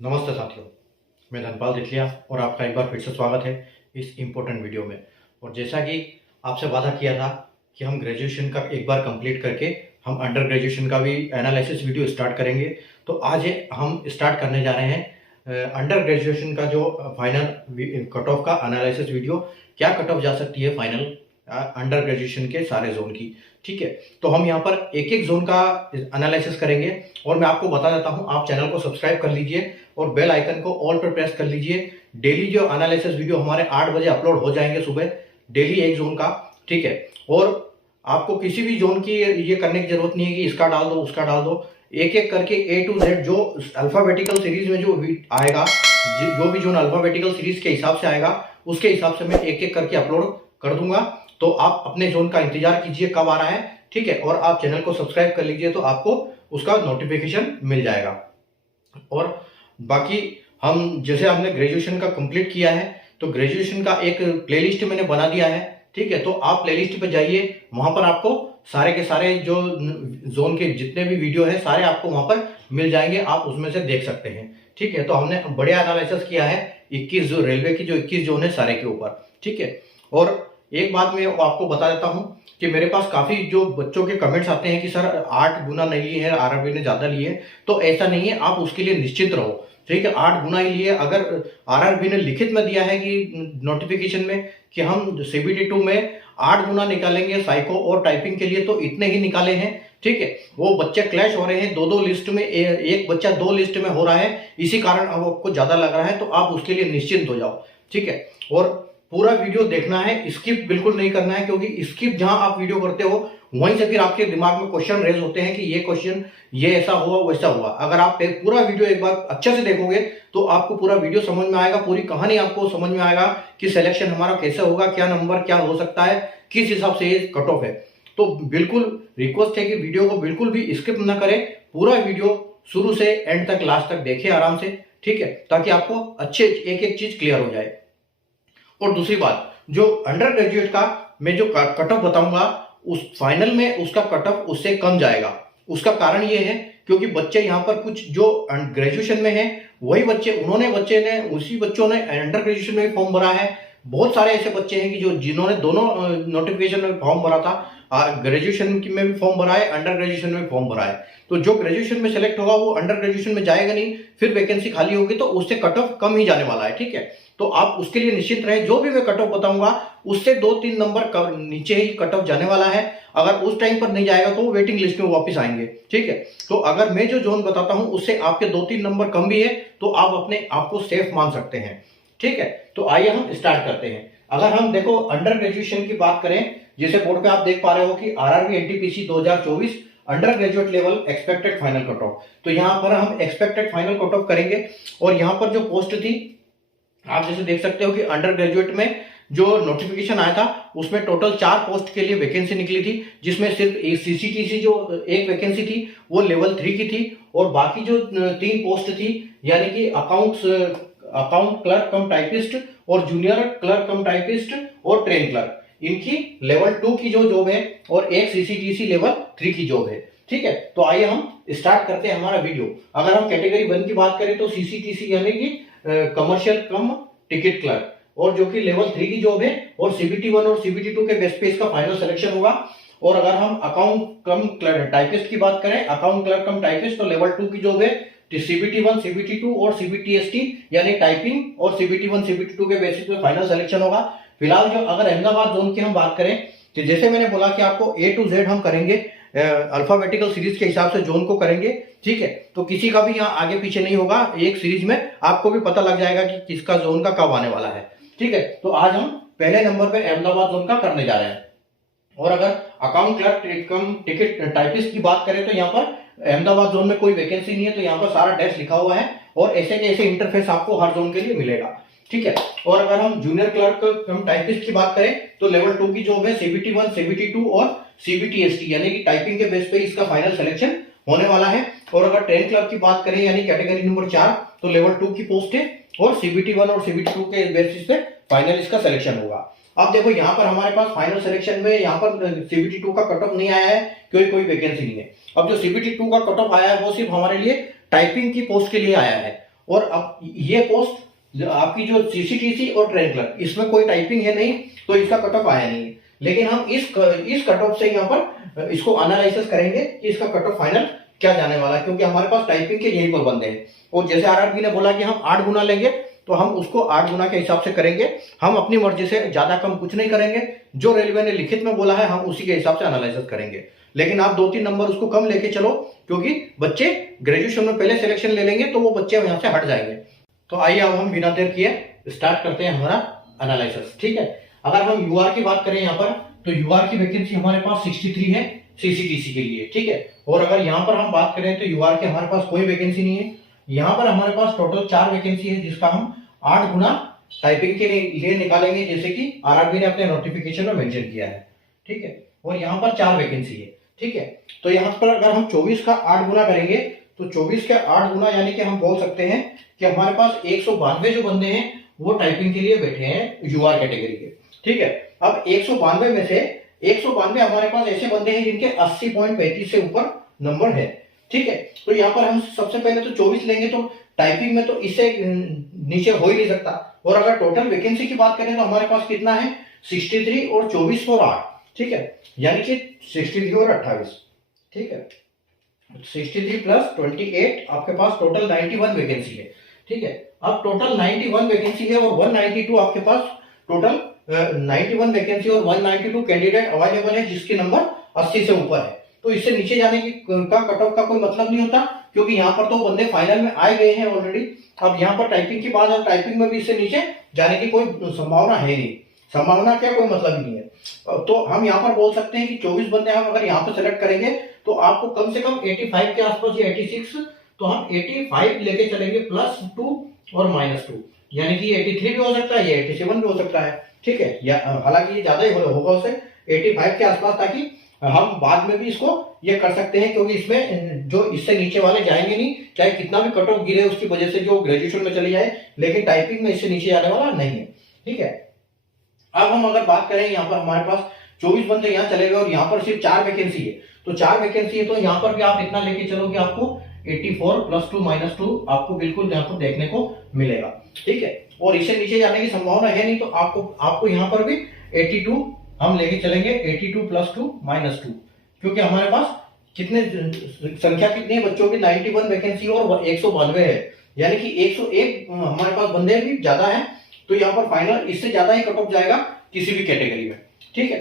नमस्ते साथियों, मैं धनपाल दिखलिया और आपका एक बार फिर से स्वागत है इस इम्पोर्टेंट वीडियो में। और जैसा कि आपसे वादा किया था कि हम ग्रेजुएशन का एक बार कंप्लीट करके हम अंडर ग्रेजुएशन का भी एनालिसिस वीडियो स्टार्ट करेंगे। तो आज हम स्टार्ट करने जा रहे हैं अंडर ग्रेजुएशन का जो फाइनल कट ऑफ का एनालिसिस वीडियो, क्या कट ऑफ जा सकती है फाइनल अंडर ग्रेजुएशन के सारे जोन की। ठीक है, तो हम यहाँ पर एक एक जोन का एनालिसिस करेंगे और मैं आपको बता देता हूँ, आप चैनल को सब्सक्राइब कर लीजिए और बेल आइकन को ऑल पर प्रेस कर लीजिए। डेली जो एनालिसिस वीडियो हमारे 8 बजे अपलोड हो जाएंगे सुबह, डेली एक जोन का। ठीक है, और आपको किसी भी जोन की ये करने की जरूरत नहीं है कि इसका डाल दो उसका डाल दो, एक एक करके A to Z जो अल्फाबेटिकल सीरीज में जो आएगा, जो भी जोन अल्फाबेटिकल सीरीज के हिसाब से आएगा उसके हिसाब से मैं एक एक करके अपलोड कर दूंगा। तो आप अपने जोन का इंतजार कीजिए कब आ रहा है। ठीक है, और आप चैनल को सब्सक्राइब कर लीजिए तो आपको उसका नोटिफिकेशन मिल जाएगा। और बाकी हम जैसे हमने ग्रेजुएशन का कंप्लीट किया है तो ग्रेजुएशन का एक प्लेलिस्ट मैंने बना दिया है। ठीक है, तो आप प्लेलिस्ट पे जाइए, वहां पर आपको सारे के सारे जो जोन के जितने भी वीडियो है सारे आपको वहां पर मिल जाएंगे, आप उसमें से देख सकते हैं। ठीक है, तो हमने बढ़िया एनालिसिस किया है 21 जो रेलवे की जो 21 जोन है सारे के ऊपर। ठीक है, और एक बात मैं आपको बता देता हूं कि मेरे पास काफी जो बच्चों के कमेंट्स आते हैं कि सर 8 गुना नहीं लिए हैं, आरआरबी ने ज्यादा लिए, तो ऐसा नहीं है, आप उसके लिए निश्चिंत रहो। ठीक है, 8 गुना ही लिए। अगर आरआरबी ने लिखित में दिया है कि नोटिफिकेशन में कि हम CBT2 में 8 गुना निकालेंगे साइको और टाइपिंग के लिए, तो इतने ही निकाले हैं। ठीक है, वो बच्चे क्लैश हो रहे हैं, दो लिस्ट में, एक बच्चा 2 लिस्ट में हो रहा है, इसी कारण अब आपको ज्यादा लग रहा है, तो आप उसके लिए निश्चिंत हो जाओ। ठीक है, और पूरा वीडियो देखना है, स्किप बिल्कुल नहीं करना है, क्योंकि स्किप जहां आप वीडियो करते हो वहीं से फिर आपके दिमाग में क्वेश्चन रेज होते हैं कि ये क्वेश्चन ये ऐसा हुआ वैसा हुआ। अगर आप पूरा वीडियो एक बार अच्छे से देखोगे तो आपको पूरा वीडियो समझ में आएगा, पूरी कहानी आपको समझ में आएगा कि सिलेक्शन हमारा कैसे होगा, क्या नंबर क्या हो सकता है, किस हिसाब से ये कट ऑफ है। तो बिल्कुल रिक्वेस्ट है कि वीडियो को बिल्कुल भी स्किप ना करें, पूरा वीडियो शुरू से एंड तक लास्ट तक देखें आराम से। ठीक है, ताकि आपको अच्छे एक एक चीज क्लियर हो जाए। और दूसरी बात, जो अंडर ग्रेजुएट का मैं जो कट ऑफ बताऊंगा उस फाइनल में उसका कट ऑफ उससे कम जाएगा। उसका कारण ये है क्योंकि बच्चे यहाँ पर कुछ जो ग्रेजुएशन में है वही बच्चे उसी बच्चों ने अंडर ग्रेजुएशन में फॉर्म भरा है। बहुत सारे ऐसे बच्चे हैं कि जो जिन्होंने दोनों नोटिफिकेशन में फॉर्म भरा था, ग्रेजुएशन में भी फॉर्म भरा है, अंडर ग्रेजुएशन में फॉर्म भरा है। तो जो ग्रेजुएशन में सेलेक्ट होगा वो अंडर ग्रेजुएशन में जाएगा नहीं, फिर वैकेंसी खाली होगी तो उससे कट ऑफ कम ही जाने वाला है। ठीक है, तो आप उसके लिए निश्चित रहें, जो भी मैं कट ऑफ बताऊंगा उससे 2-3 नंबर नीचे ही कट ऑफ जाने वाला है। अगर उस टाइम पर नहीं जाएगा तो वो वेटिंग लिस्ट में वापस आएंगे। ठीक है, तो अगर मैं जो जोन बताता हूं उससे आपके 2-3 नंबर कम भी है तो आप अपने आप को सेफ मान सकते हैं। ठीक है, तो आइए हम स्टार्ट करते हैं। अगर हम देखो अंडर ग्रेजुएशन की बात करें, जैसे बोर्ड पे आप देख पा रहे हो कि RRB NTPC 2024 under graduate level expected final cut off, तो यहां पर हम एक्सपेक्टेड फाइनल कट ऑफ करेंगे। और यहां पर जो पोस्ट थी आप जैसे देख सकते हो कि अंडर ग्रेजुएट में जो नोटिफिकेशन आया था उसमें टोटल 4 पोस्ट के लिए वैकेंसी निकली थी, जिसमें सिर्फ एक CCTC जो एक वैकेंसी थी वो लेवल 3 की थी, और बाकी जो 3 पोस्ट थी यानी कि अकाउंट क्लर्क कम टाइपिस्ट और जूनियर क्लर्क कम टाइपिस्ट और ट्रेन क्लर्क, इनकी लेवल 2 की जो जॉब है और एक CCTC लेवल 3 की जॉब है। ठीक है, तो आइए हम स्टार्ट करते हैं हमारा वीडियो। अगर हम कैटेगरी 1 की बात करें तो CCTC यानी कि कमर्शियल कम टिकट क्लर्क, और जो कि लेवल 3 की जॉब है, और CBT1 और CBT2 के बेस पे इसका फाइनल सिलेक्शन होगा। और अगर हम अकाउंट कम टाइपिस्ट की बात करें, अकाउंट क्लर्क कम टाइपिस्ट, तो लेवल 2 की जॉब है। CBT1 CBT2 और CBTST यानी टाइपिंग और CBT1 CBT2 के बेसिस पे फाइनल सिलेक्शन होगा। फिलहाल जो अगर अहमदाबाद जोन की हम बात करें तो जैसे मैंने बोला कि आपको A to Z हम करेंगे, अल्फाबेटिकल सीरीज के हिसाब से जोन को करेंगे। ठीक है, तो किसी का भी यहाँ आगे पीछे नहीं होगा, एक सीरीज में आपको भी पता लग जाएगा कि किसका जोन का कब आने वाला है। ठीक है, तो आज हम पहले नंबर पे अहमदाबाद जोन का करने जा रहे हैं। और अगर अकाउंट क्लर्क कम टिकट टाइपिस्ट की बात करें तो यहाँ पर अहमदाबाद जोन में कोई वैकेंसी नहीं है, तो यहाँ पर सारा डैश लिखा हुआ है और ऐसे के ऐसे इंटरफेस आपको हर जोन के लिए मिलेगा। ठीक है, और अगर हम जूनियर क्लर्क कम टाइपिस्ट की बात करें तो लेवल 2 की जॉब है, CBT1 CBT2 और CBTST यानी कि टाइपिंग के बेस पे इसका फाइनल सिलेक्शन होने वाला है। और अगर ट्रेन क्लर्क की बात करें यानी कैटेगरी नंबर 4 तो लेवल 2 की पोस्ट है और CBT1 और CBT2 के बेसिस पे फाइनल इसका सिलेक्शन होगा। अब देखो यहाँ पर हमारे पास फाइनल सिलेक्शन में यहाँ पर CBT2 का कट ऑफ नहीं आया है क्योंकि कोई वैकेंसी नहीं है। अब जो CBT2 का कट ऑफ आया है वो सिर्फ हमारे लिए टाइपिंग की पोस्ट के लिए आया है, और अब ये पोस्ट आपकी जो सीसीटीसी और ट्रेन क्लर्क, इसमें कोई टाइपिंग है नहीं, तो इसका कट ऑफ आया नहीं है। लेकिन हम इस कट ऑफ से यहाँ पर इसको एनालिसिस करेंगे कि इसका कट ऑफ फाइनल क्या जाने वाला है, क्योंकि हमारे पास टाइपिंग के यही पर बंदे हैं। और जैसे आरआरबी ने बोला कि हम 8 गुना लेंगे, तो हम उसको 8 गुना के हिसाब से करेंगे। हम अपनी मर्जी से ज्यादा कम कुछ नहीं करेंगे, जो रेलवे ने लिखित में बोला है हम उसी के हिसाब से एनालिसिस करेंगे। लेकिन आप 2-3 नंबर उसको कम लेके चलो, क्योंकि बच्चे ग्रेजुएशन में पहले सिलेक्शन ले लेंगे तो वो बच्चे यहाँ से हट जाएंगे। तो आइए अब हम बिना देर किए स्टार्ट करते हैं हमारा एनालिसिस। ठीक है, अगर हम यूआर की बात करें यहाँ पर, तो यूआर की वैकेंसी हमारे पास 63 है सीसीटीसी के लिए। ठीक है, और अगर यहाँ पर हम बात करें तो यूआर के हमारे पास कोई वैकेंसी नहीं है। यहाँ पर हमारे पास टोटल 4 वैकेंसी है, जिसका हम 8 गुना टाइपिंग के लिए निकालेंगे, जैसे कि आरआरबी ने अपने नोटिफिकेशन में मेंशन किया है। ठीक है, और यहाँ पर 4 वैकेंसी है। ठीक है, तो यहाँ पर अगर हम 24 का 8 गुना करेंगे, तो 24 का 8 गुना यानी कि हम बोल सकते हैं कि हमारे पास 192 जो बंदे हैं वो टाइपिंग के लिए बैठे हैं यूआर कैटेगरी के। ठीक है, अब 192 में से 192 हमारे पास ऐसे बंदे हैं जिनके 80.35 से ऊपर नंबर है। ठीक है, तो यहाँ पर हम सबसे पहले तो 24 लेंगे, तो टाइपिंग में तो इससे नीचे हो ही नहीं सकता। और अगर टोटल वैकेंसी की बात करें तो हमारे पास कितना है, 63 और 24 और 8। ठीक है, यानी कि 63 और 28। ठीक है, 63 प्लस 28 आपके पास टोटल 91 वैकेंसी है। ठीक है, अब टोटल 91 वैकेंसी है और 192 आपके पास टोटल 91 वैकेंसी और 192 कैंडिडेट अवेलेबल है, जिसके नंबर 80 से ऊपर है। तो इससे नीचे जाने की का कट ऑफ का कोई मतलब नहीं होता, क्योंकि यहाँ पर तो बंदे फाइनल में आए गए हैं ऑलरेडी। अब यहाँ पर टाइपिंग की बात है, टाइपिंग में भी इससे नीचे जाने की कोई संभावना है नहीं। संभावना क्या, कोई मतलब ही नहीं है। तो हम यहाँ पर बोल सकते हैं कि 24 बंदे हम अगर यहाँ पर सेलेक्ट करेंगे तो आपको कम से कम 85 के आसपास या 86, तो हम 85 लेके चलेंगे +2 और -2, यानी कि 83 भी हो सकता है, या 87 भी हो सकता है। ठीक है, या हालांकि ये ज्यादा ही होगा उससे 85 के आसपास, ताकि हम बाद में भी इसको ये कर सकते हैं, क्योंकि इसमें जो इससे नीचे वाले जाएंगे नहीं, चाहे कितना भी कट ऑफ गिरे उसकी वजह से जो ग्रेजुएशन में चले जाए, लेकिन टाइपिंग में इससे नीचे जाने वाला नहीं है। ठीक है, अब हम अगर बात करें, यहाँ पर हमारे पास 24 बंदे यहाँ चले गए और यहाँ पर सिर्फ 4 वैकेंसी है। तो 4 वैकेंसी है, तो यहाँ पर भी आप इतना लेके चलो कि आपको 84 +2 -2 आपको बिल्कुल यहाँ पर देखने को मिलेगा। ठीक है, और इससे नीचे जाने की संभावना है नहीं, तो आपको यहाँ पर भी 82 हम लेके चलेंगे, 82 +2 -2, क्योंकि हमारे पास कितने संख्या कितनी है बच्चों की, 91 वैकेंसी और 192 है, यानी कि 101 हमारे पास बंदे भी ज्यादा है। तो यहाँ पर फाइनल इससे ज्यादा ही कट ऑफ जाएगा किसी भी कैटेगरी में। ठीक है,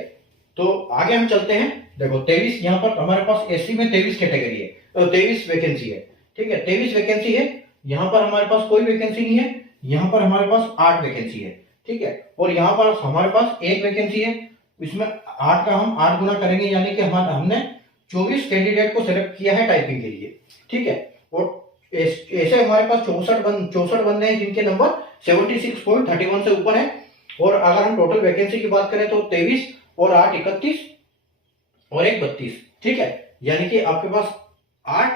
तो आगे हम चलते हैं। देखो 23 यहाँ पर हमारे पास एससी में 23 कैटेगरी है, 23 वैकेंसी है। ठीक है, 23 वैकेंसी है, यहाँ पर हमारे पास कोई वैकेंसी नहीं है, यहाँ पर हमारे पास 8 वैकेंसी है। ठीक है, और यहाँ पर हमारे पास 1 वैकेंसी है, इसमें 8 का हम 8 गुना करेंगे, यानी कि हमने 24 कैंडिडेट को सिलेक्ट किया है टाइपिंग के लिए। ठीक है, और ऐसे हमारे पास 64 बंदे हैं जिनके नंबर 76.31 से ऊपर है। और अगर हम टोटल वैकेंसी की बात करें तो 23 और 8 31 और 1 32। ठीक है, यानी कि आपके पास 8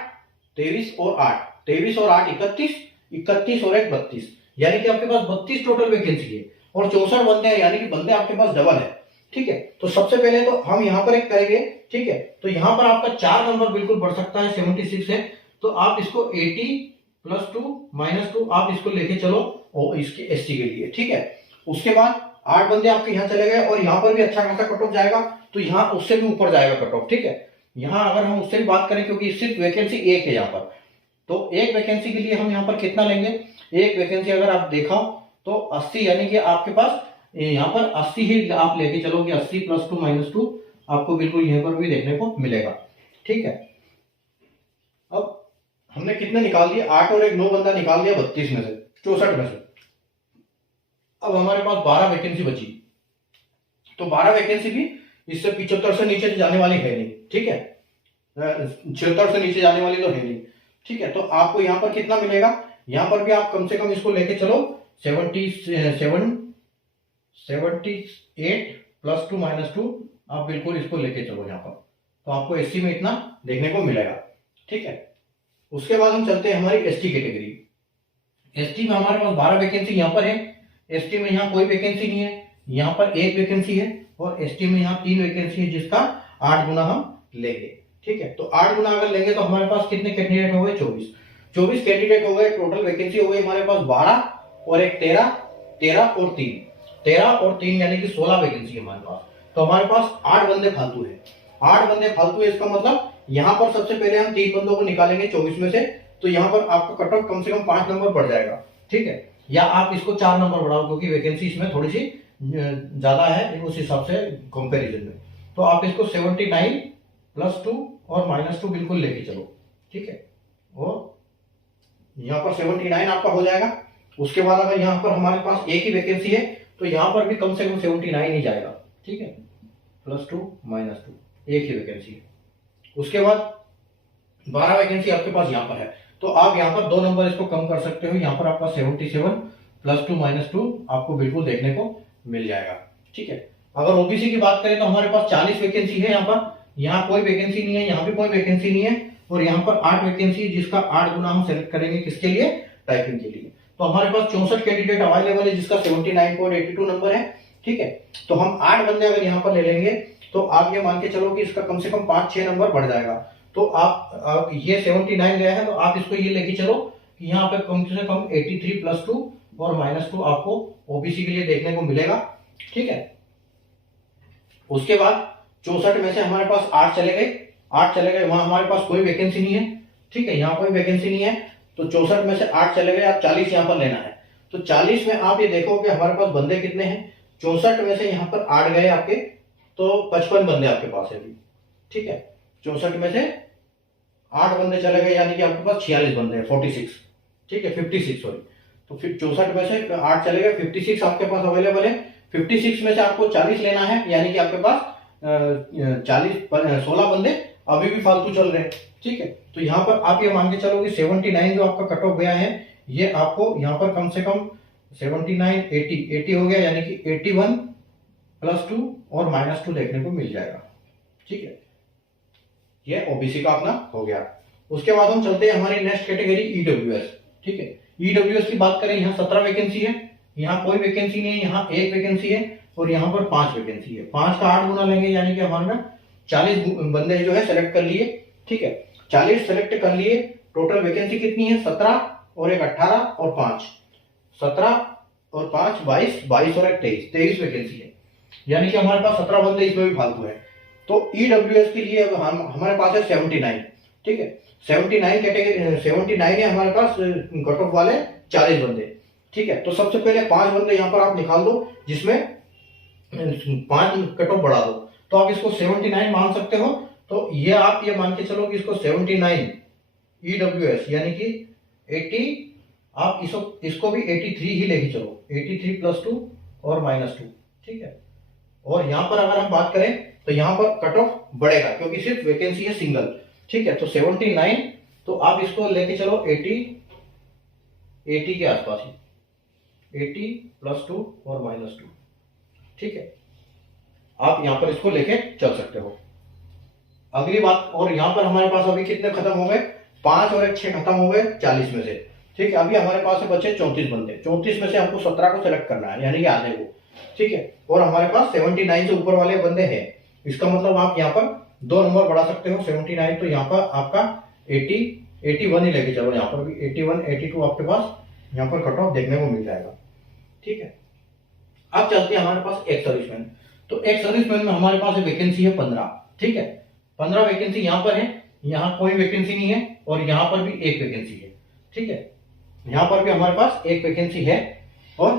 23 और 8 23 और 8 31 31 और 1 32, यानी कि आपके पास 32 टोटल वैकेंसी है और 64 बंदे हैं, यानी कि बंदे आपके पास डबल है। ठीक है, तो सबसे पहले तो हम यहाँ पर एक करेंगे। ठीक है, तो यहाँ पर आपका 4 नंबर बिल्कुल बढ़ सकता है, 76 है, तो आप इसको 80 +2 -2 आप इसको लेके चलो और इसके एसटी के लिए। ठीक है, उसके बाद 8 बंदे आपके यहाँ चले गए और यहाँ पर भी अच्छा खासा कट ऑफ जाएगा, तो यहाँ उससे भी ऊपर जाएगा कट ऑफ। ठीक है, यहाँ अगर हम उससे भी बात करें, क्योंकि सिर्फ वैकेंसी 1 है यहाँ पर, तो 1 वैकेंसी के लिए हम यहाँ पर कितना लेंगे, 1 वैकेंसी अगर आप देखा तो 80, यानी कि आपके पास यहाँ पर 80 ही आप लेके चलोगे, 80 +2 -2 आपको बिल्कुल यहाँ पर भी देखने को मिलेगा। ठीक है, अब हमने कितने निकाल दिए, 8 और 1 9 बंदा निकाल दिया 32 में से, 64 में से। अब हमारे पास 12 वैकेंसी बची, तो 12 वैकेंसी भी इससे 75 से नीचे जाने वाली है नहीं। ठीक है, 76 से नीचे जाने वाली तो है नहीं। ठीक है, तो आपको यहाँ पर कितना मिलेगा, यहाँ पर भी आप कम से कम इसको लेके चलो 78 +2 -2 आप बिल्कुल इसको लेके चलो यहाँ पर, तो आपको एससी में इतना देखने को मिलेगा। ठीक है, उसके बाद हम चलते हैं हमारी एसटी कैटेगरी। एसटी में हमारे पास 12 वैकेंसी यहाँ पर है, एसटी में यहाँ कोई वैकेंसी नहीं है, यहाँ पर 1 वैकेंसी है, और एसटी में यहाँ 3 वैकेंसी है, जिसका 8 गुना हम लेंगे। ठीक है, तो 8 गुना अगर लेंगे तो हमारे पास कितने कैंडिडेट हो गए, 24। 24 कैंडिडेट हो गए, टोटल वैकेंसी हो गई हमारे पास 12 और एक 13, 13 और 3, 13 और 3 यानी कि 16 वैकेंसी है हमारे पास। तो हमारे पास 8 बंदे फालतू है, 8 बंदे फालतू है। इसका मतलब यहाँ पर सबसे पहले हम 3 बंदों को निकालेंगे 24 में से, तो यहाँ पर आपका कट ऑफ कम से कम 5 नंबर बढ़ जाएगा, ठीक है। या आप इसको 4 नंबर बढ़ाओ क्योंकि वैकेंसी इसमें थोड़ी सी ज्यादा है उस हिसाब से कंपैरिजन में। तो आप इसको 79 + 2 और -2 बिल्कुल लेके चलो, ठीक है। और यहाँ पर 79 आपका हो जाएगा। उसके बाद अगर यहाँ पर हमारे पास एक ही वैकेंसी है तो यहाँ पर भी कम से कम 79 ही जाएगा, ठीक है। +2 -2 एक ही वैकेंसी है। उसके बाद 12 वैकेंसी आपके पास यहाँ पर है, तो आप यहाँ पर 2 नंबर इसको कम कर सकते हो। यहाँ पर आपका 77 +2 -2 आपको बिल्कुल देखने को मिल जाएगा, ठीक है। अगर ओबीसी की बात करें तो हमारे पास 40 वैकेंसी है। यहाँ पर यहाँ कोई वैकेंसी नहीं है, यहाँ भी कोई वैकेंसी नहीं है, और यहाँ पर 8 वैकेंसी, जिसका 8 गुना हम सेलेक्ट करेंगे किसके लिए, टाइपिंग के लिए। तो हमारे पास 64 कैंडिडेट अवेलेबल है जिसका 79.82 नंबर है, ठीक है। तो हम 8 बंदे अगर यहाँ पर ले लेंगे तो आप ये मान के चलो कि इसका कम से कम 5-6 नंबर बढ़ जाएगा। तो आप ये 79 गया है तो आप इसको ये लेके चलो कि यहाँ पे कम से कम 83 + 2 और -2 आपको ओबीसी के लिए देखने को मिलेगा, ठीक है। उसके बाद 64 में से हमारे पास 8 चले गए, 8 चले गए, वहां हमारे पास कोई वैकेंसी नहीं है, ठीक है। यहाँ कोई वैकेंसी नहीं है तो 64 में से 8 चले गए, आप 40 यहाँ पर लेना है। तो 40 में आप ये देखो कि हमारे पास बंदे कितने हैं, 64 में से यहाँ पर 8 गए आपके, तो 55 बंदे आपके पास है अभी, ठीक है। 64 में से 8 बंदे चले गए यानी कि आपके पास 46 बंदे हैं, 46, ठीक है, 56 सॉरी। तो फिर 64 में से 8 चले गए, 56 आपके पास अवेलेबल है। 56 में से आपको 40 लेना है यानी कि आपके पास 16 बंदे अभी भी फालतू चल रहे हैं, ठीक है। तो यहाँ पर आप ये मान के चलो कि 79 जो आपका कट ऑफ गया है, ये आपको यहाँ पर कम से कम 79 80 हो गया यानी कि 81 + 2 और -2 देखने को मिल जाएगा, ठीक है। ये ओबीसी का अपना हो गया। उसके बाद हम चलते हैं हमारी नेक्स्ट कैटेगरी ईडब्ल्यूएस, ठीक है। ईडब्ल्यूएस की बात करें, यहाँ 17 वैकेंसी है, यहाँ कोई वैकेंसी नहीं है, यहाँ 1 वैकेंसी है और यहाँ पर 5 वैकेंसी है। 5 का 8 गुना लेंगे यानी कि हमारे 40 बंदे जो है सेलेक्ट कर लिए, ठीक है। 40 सेलेक्ट कर लिए, टोटल वैकेंसी कितनी है, 17 और एक 18 और 5, 17 और 5 22, 22 और एक 23 वैकेंसी है, यानी कि हमारे पास 17 बंदे इसमें भी फालतू है। तो ईडब्ल्यूएस के लिए हमारे पास है 79, ठीक है। 79 कैटेगरी 79 है हमारे पास कट ऑफ वाले 40 बंदे, ठीक है। तो सबसे पहले 5 बंदे यहाँ पर आप निकाल दो जिसमें 5 कट ऑफ बढ़ा दो, तो आप इसको 79 मान सकते हो। तो ये आप ये मान के चलो कि इसको 79 ईडब्ल्यूएस यानी कि 80, आप इसको भी 83 ही लेके चलो, 83 + 2 और -2, ठीक है। और यहाँ पर अगर हम बात करें तो यहाँ पर कट ऑफ बढ़ेगा क्योंकि सिर्फ वैकेंसी है सिंगल, ठीक है। तो 79, तो आप इसको लेके चलो 80 के आसपास ही, 80 + 2 और -2, ठीक है। आप यहाँ पर इसको लेके चल सकते हो। अगली बात, और यहाँ पर हमारे पास अभी कितने खत्म हो गए, 5 और एक 6 खत्म हो गए 40 में से, ठीक है। अभी हमारे पास बचे 34 बंदे, 34 में से हमको 17 को सेलेक्ट करना है यानी कि आधे को, ठीक है। और हमारे पास 79 से ऊपर वाले बंदे हैं, इसका मतलब आप यहाँ पर 2 नंबर बढ़ा सकते हो। 79 तो यहाँ पर आपका 81 ही लेके चलो, यहाँ पर भी 81 82 आपके पास यहाँ पर कट ऑफ देखने को मिल जाएगा, ठीक है। अब चलते हैं हमारे पास एक सर्विसमैन। तो एक सर्विसमैन में हमारे पास वैकेंसी है 15, ठीक है। 15 वैकेंसी यहाँ पर है, यहाँ कोई वैकेंसी नहीं है और यहाँ पर भी एक वैकेंसी है, ठीक है। यहाँ पर भी हमारे पास एक वैकेंसी है और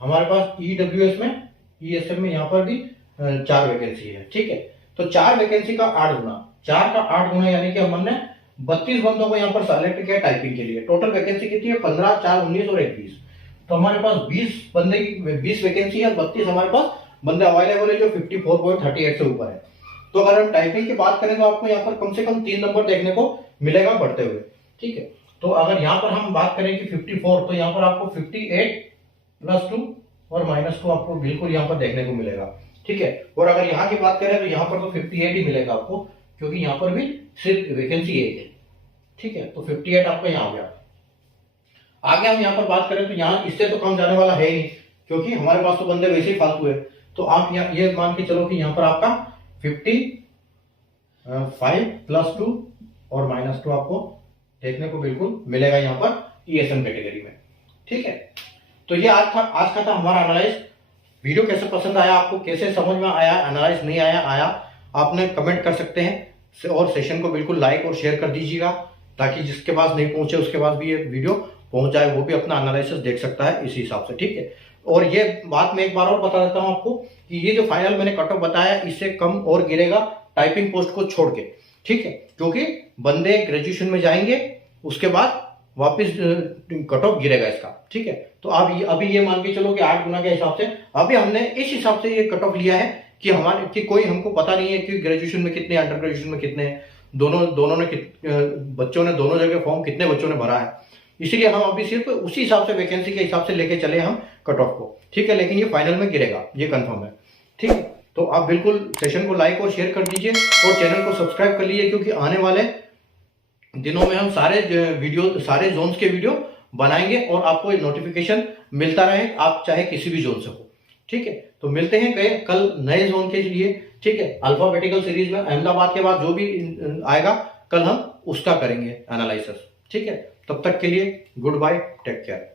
हमारे पास ईडब्ल्यूएस में ईएसएम में यहाँ पर भी 4 वैकेंसी है, ठीक है। तो 4 वैकेंसी का 8 गुना, 4 का 8 गुना यानी कि हमने 32 बंदों को यहाँ पर सेलेक्ट किया टाइपिंग के लिए। टोटल वैकेंसी कितनी है, 15 4 19 और 21, तो हमारे पास 20 बंदे की 20 वैकेंसी है, 32 हमारे पास बंदे अवेलेबल है जो 54.38 से ऊपर है। तो अगर हम टाइपिंग की बात करें तो आपको यहाँ पर कम से कम 3 नंबर देखने को मिलेगा बढ़ते हुए, ठीक है। तो अगर यहाँ पर हम बात करें कि 54, तो यहाँ पर आपको 58 + 2 और -2 आपको बिल्कुल यहाँ पर देखने को मिलेगा, ठीक है। और अगर यहाँ की बात करें तो यहाँ पर तो 58 ही मिलेगा आपको क्योंकि यहाँ पर भी सिर्फ वैकेंसी एक है, ठीक है। तो 58 आपका यहाँ हो गया। आगे हम यहाँ पर बात करें तो यहाँ इससे तो कम जाने वाला है ही क्योंकि हमारे पास तो बंदे वैसे ही फालतू है। तो आप ये मान के चलो कि यहाँ पर आपका 55 + 2 और -2 आपको देखने को बिल्कुल मिलेगा यहाँ पर ESM कैटेगरी में। ठीक है, तो ये आज का था हमारा एनालाइज। वीडियो कैसे पसंद आया आपको, कैसे समझ में आया, एनालाइज नहीं आया आपने कमेंट कर सकते हैं, और सेशन को बिल्कुल लाइक और शेयर कर दीजिएगा, ताकि जिसके पास नहीं पहुंचे उसके पास भी ये वीडियो पहुंच जाए, वो भी अपना एनालिसिस देख सकता है इसी हिसाब से। ठीक है, और ये बात मैं एक बार और बता देता हूं आपको कि ये जो फाइनल मैंने कट ऑफ बताया इससे कम और गिरेगा टाइपिंग पोस्ट को छोड़ के। ठीक है, क्योंकि बंदे ग्रेजुएशन में जाएंगे उसके बाद वापस कट ऑफ गिरेगा इसका। ठीक है, तो आप अभी ये मान के चलो कि 8 गुना के हिसाब से अभी हमने इस हिसाब से ये कट ऑफ लिया है कि हमारे कि कोई हमको पता नहीं है कि ग्रेजुएशन में कितने, अंडर ग्रेजुएशन में कितने, दोनों ने बच्चों ने दोनों जगह फॉर्म कितने बच्चों ने भरा है, इसीलिए हम अभी सिर्फ उसी हिसाब से वैकेंसी के हिसाब से लेके चले हम कट ऑफ को। ठीक है, लेकिन ये फाइनल में गिरेगा, ये कंफर्म है। ठीक है, तो आप बिल्कुल सेशन को लाइक और शेयर कर दीजिए और चैनल को सब्सक्राइब कर लीजिए, क्योंकि आने वाले दिनों में हम सारे जोन्स के वीडियो बनाएंगे और आपको नोटिफिकेशन मिलता रहे, आप चाहे किसी भी जोन से हो। ठीक है, तो मिलते हैं कल नए जोन के लिए। ठीक है, अल्फाबेटिकल सीरीज में अहमदाबाद के बाद जो भी आएगा कल हम उसका करेंगे एनालिसिस। ठीक है, तब तक के लिए गुड बाय, टेक केयर।